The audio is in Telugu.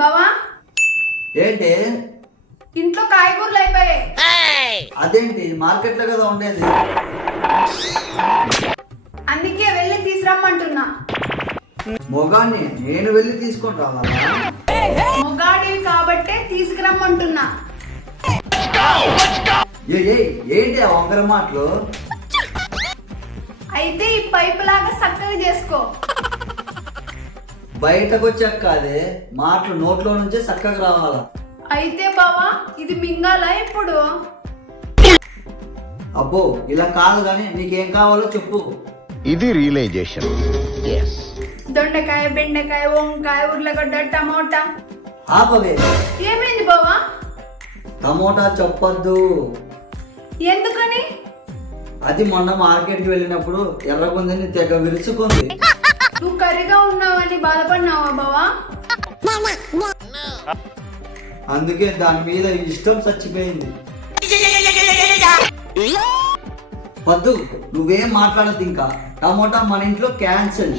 బావా ఏంటి ఇంట్లో కాయగూరలు అయిపోయాయి. అదేంటి మార్కెట్ లో కదా ఉండేది. అందుకే వెళ్ళి తీసురమ్మంటున్నా. మొగాన్ని నేను వెళ్ళి తీసుకొని రావాలా? మొగాడివి కాబట్టే తీసుకురమ్మంటున్నా. ఏంటి ఆ వంకర మాటలు? అయితే ఈ పైపు లాగా చక్కగా చేసుకో. బయటకు వచ్చాక కాదే, మాటలు నోట్లో నుంచే చక్కగా రావాలా. అయితే బావా ఇది మింగాలా ఇప్పుడు? అబ్బో ఇలా కాదు గాని నీకేం కావాలో చెప్పు. ఇది రియలైజేషన్. దొండకాయ, బెండకాయ, వంకాయ, ఉర్లగడ్డ, టమోటా. ఆపవే. ఏమైంది బావా? టమోటా చెప్పొద్దు. ఎందుకని? అది మొన్న మార్కెట్ కి వెళ్ళినప్పుడు ఎర్రగుందని తెగ విరుచుకుంది. నువ్వు కర్రీగా ఉన్నావని బాధపడినావా బావా? అందుకే దాని మీద ఇష్టం చచ్చిపోయింది. వద్దు, నువ్వేం మాట్లాడద్దు ఇంకా. టమోటా మన ఇంట్లో క్యాన్సిల్.